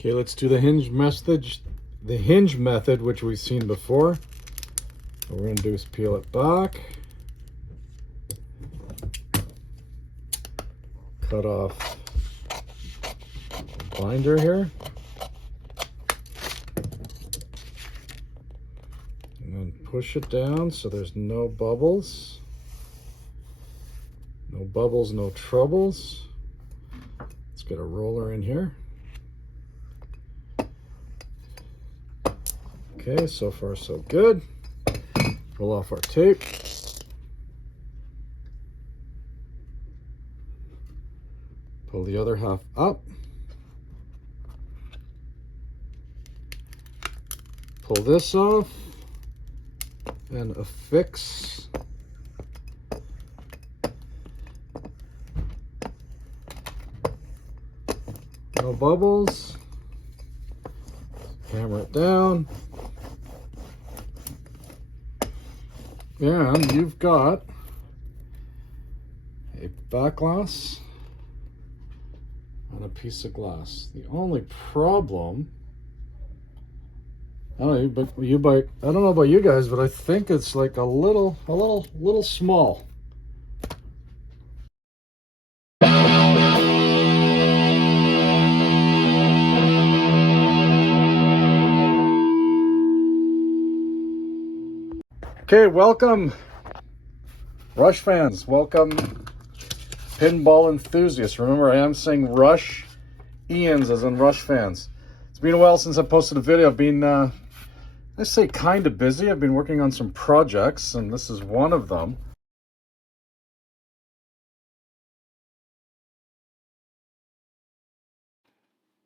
Okay, let's do the hinge method, which we've seen before. What we're going to do is peel it back, cut off the binder here, and then push it down so there's no bubbles. No bubbles, no troubles. Let's get a roller in here. Okay, so far so good. Pull off our tape. Pull the other half up. Pull this off and affix. No bubbles. Hammer it down. And you've got a back glass and a piece of glass. The only problem, I don't know about you guys, but I think it's like a little small. Okay, welcome Rush fans, welcome pinball enthusiasts. Remember, I am saying Rush Ians as in Rush fans. It's been a while since I posted a video. I've been, I say kind of busy. I've been working on some projects, and this is one of them.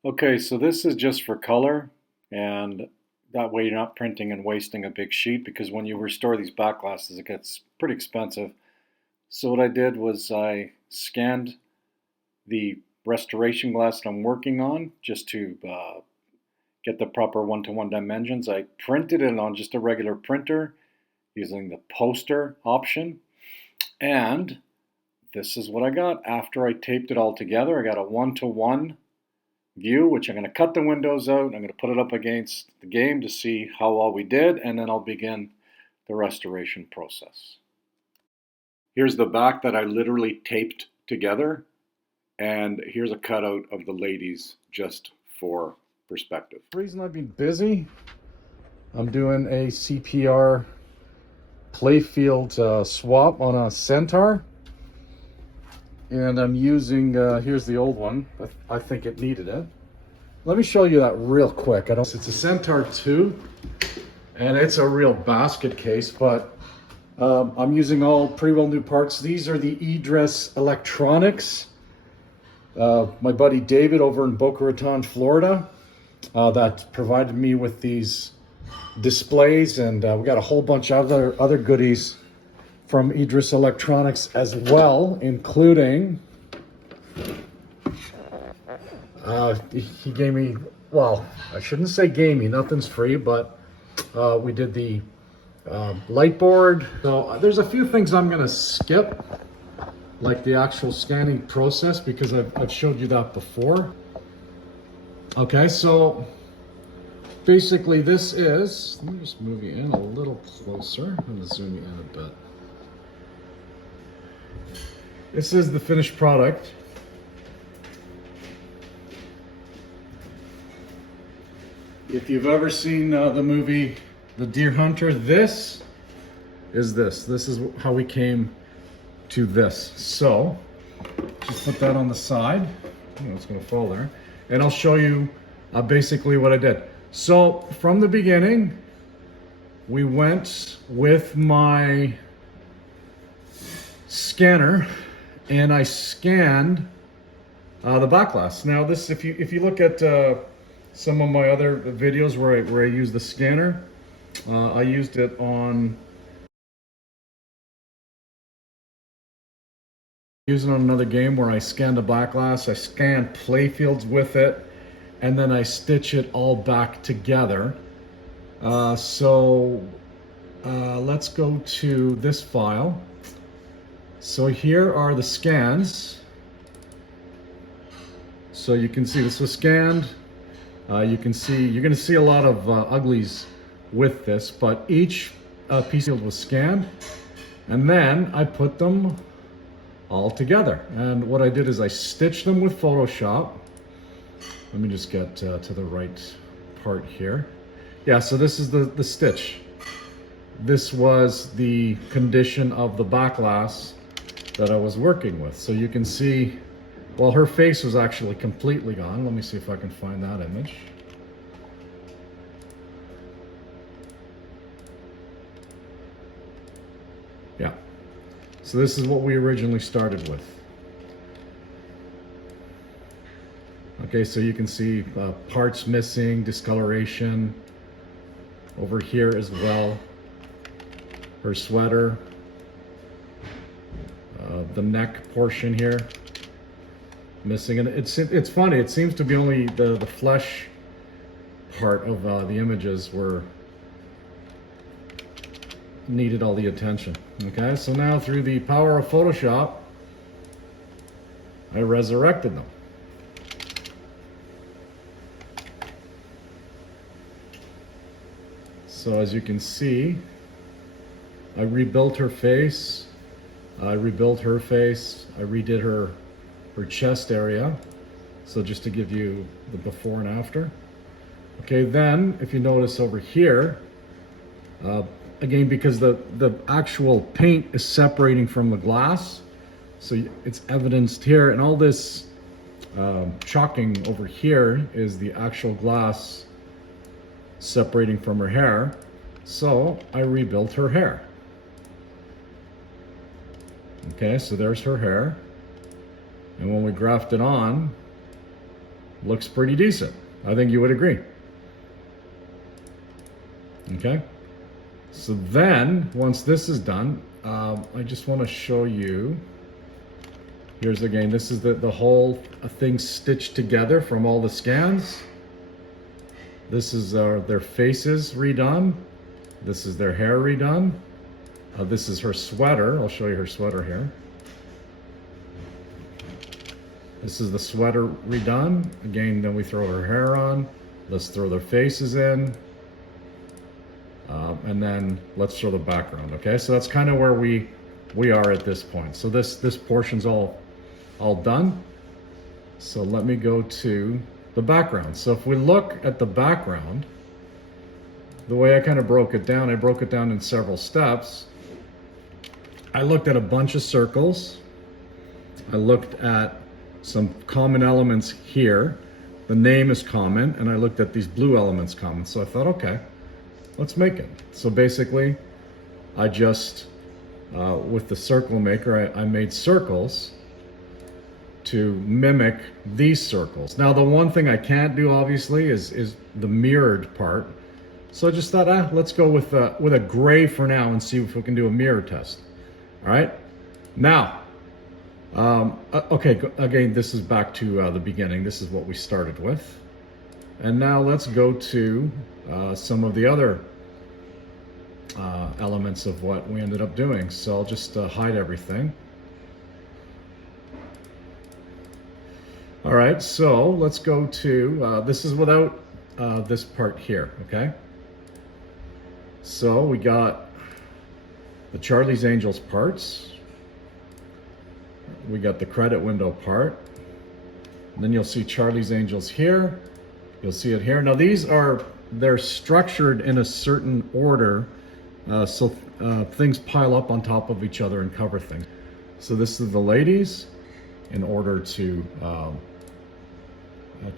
Okay, so this is just for color, and that way you're not printing and wasting a big sheet, because when you restore these back glasses, it gets pretty expensive. So what I did was I scanned the restoration glass that I'm working on just to get the proper one-to-one dimensions. I printed it on just a regular printer using the poster option. And this is what I got. After I taped it all together, I got a one-to-one view, which I'm going to cut the windows out. I'm going to put it up against the game to see how well we did, and then I'll begin the restoration process. Here's the back that I literally taped together, and here's a cutout of the ladies just for perspective. The reason I've been busy, I'm doing a CPR playfield swap on a Centaur. And I'm using, here's the old one. I think it needed it. Let me show you that real quick. It's a Centaur 2, and it's a real basket case, but I'm using all pretty well new parts. These are the Idris Electronics. My buddy David over in Boca Raton, Florida, that provided me with these displays, and we got a whole bunch of other goodies from Idris Electronics as well, including he gave me, well, I shouldn't say gave me, nothing's free, but we did the light board. So there's a few things I'm gonna skip, like the actual scanning process, because I've showed you that before. Okay, so basically this is, let me just move you in a little closer. I'm gonna zoom you in a bit. This is the finished product. If you've ever seen the movie The Deer Hunter, this is this. This is how we came to this. So, just put that on the side. It's gonna fall there. And I'll show you basically what I did. So, from the beginning, we went with my scanner, and I scanned the back glass. Now this, if you look at some of my other videos where I use the scanner, I used it on another game where I scanned the back glass. I scanned playfields with it, and then I stitch it all back together. Let's go to this file. So here are the scans. So you can see this was scanned You're going to see a lot of uglies with this, but each piece was scanned, and then I put them all together. And what I did is I stitched them with Photoshop. Let me just get to the right part here. Yeah, so this is the stitch. This was the condition of the back glass that I was working with. So you can see, well, her face was actually completely gone. Let me see if I can find that image. Yeah. So this is what we originally started with. Okay, so you can see parts missing, discoloration over here as well. Her sweater, the neck portion here, missing. And it's funny, it seems to be only the flesh part of the images were needed all the attention. Okay, so now through the power of Photoshop, I resurrected them. So as you can see, I rebuilt her face, I rebuilt her face, I redid her chest area. So just to give you the before and after. Okay, then if you notice over here, again, because the actual paint is separating from the glass, so it's evidenced here, and all this chalking over here is the actual glass separating from her hair. So I rebuilt her hair. Okay, so there's her hair, and when we graft it on, looks pretty decent. I think you would agree. Okay, so then once this is done, I just want to show you. Here's again, this is the whole thing stitched together from all the scans. This is their faces redone. This is their hair redone. This is her sweater. I'll show you her sweater here. This is the sweater redone. Again, then we throw her hair on. Let's throw their faces in. And then let's show the background. Okay, so that's kind of where we are at this point. So this portion's all done. So let me go to the background. So if we look at the background, the way I kind of broke it down, I broke it down in several steps. I looked at a bunch of circles. I looked at some common elements here. The name is common, and I looked at these blue elements common. So I thought, okay, let's make it. So basically, I just, with the circle maker, I made circles to mimic these circles. Now, the one thing I can't do, obviously, is the mirrored part. So I just thought, let's go with a gray for now and see if we can do a mirror test. All right. Now, okay, again, this is back to the beginning. This is what we started with. And now let's go to some of the other elements of what we ended up doing. So I'll just hide everything. All right, so let's go to, this is without this part here, okay? So we got the Charlie's Angels parts. We got the credit window part. And then you'll see Charlie's Angels here. You'll see it here. Now they're structured in a certain order, so things pile up on top of each other and cover things. So this is the ladies in order to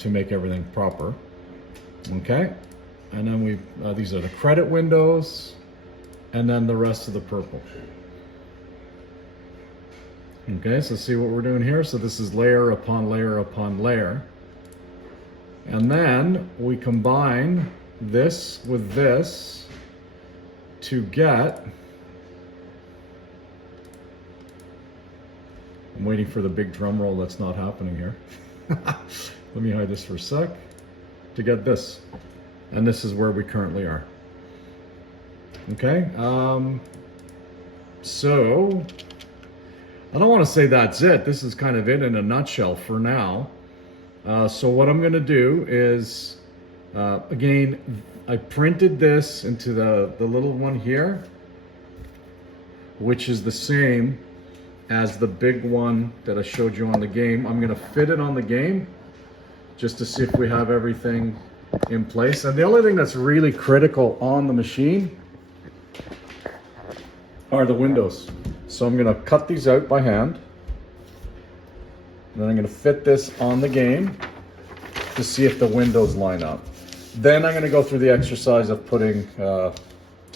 make everything proper. Okay, and then these are the credit windows, and then the rest of the purple. Okay, so see what we're doing here. So this is layer upon layer upon layer. And then we combine this with this to get, I'm waiting for the big drum roll that's not happening here. Let me hide this for a sec. To get this. And this is where we currently are. Okay, so I don't want to say that's it. This is kind of it in a nutshell for now. So what I'm going to do is Again, I printed this into the little one here, which is the same as the big one that I showed you on the game. I'm gonna fit it on the game just to see if we have everything in place. And the only thing that's really critical on the machine are the windows. So I'm gonna cut these out by hand. And then I'm gonna fit this on the game to see if the windows line up. Then I'm gonna go through the exercise of putting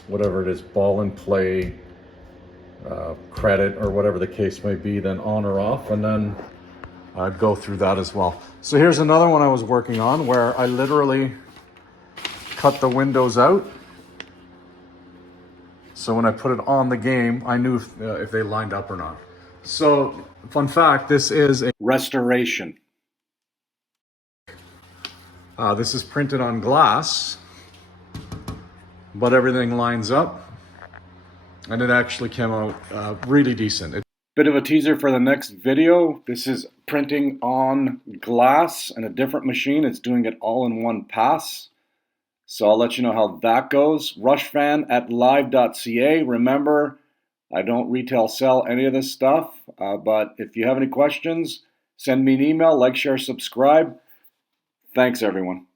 whatever it is, ball and play, credit, or whatever the case may be, then on or off, and then I'd go through that as well. So here's another one I was working on where I literally cut the windows out. So when I put it on the game, I knew if they lined up or not. So, fun fact, this is a restoration. This is printed on glass, but everything lines up, and it actually came out really decent. Bit of a teaser for the next video. This is printing on glass and a different machine. It's doing it all in one pass. So I'll let you know how that goes. Rushfan@live.ca. Remember, I don't retail sell any of this stuff, but if you have any questions, send me an email, like, share, subscribe. Thanks, everyone.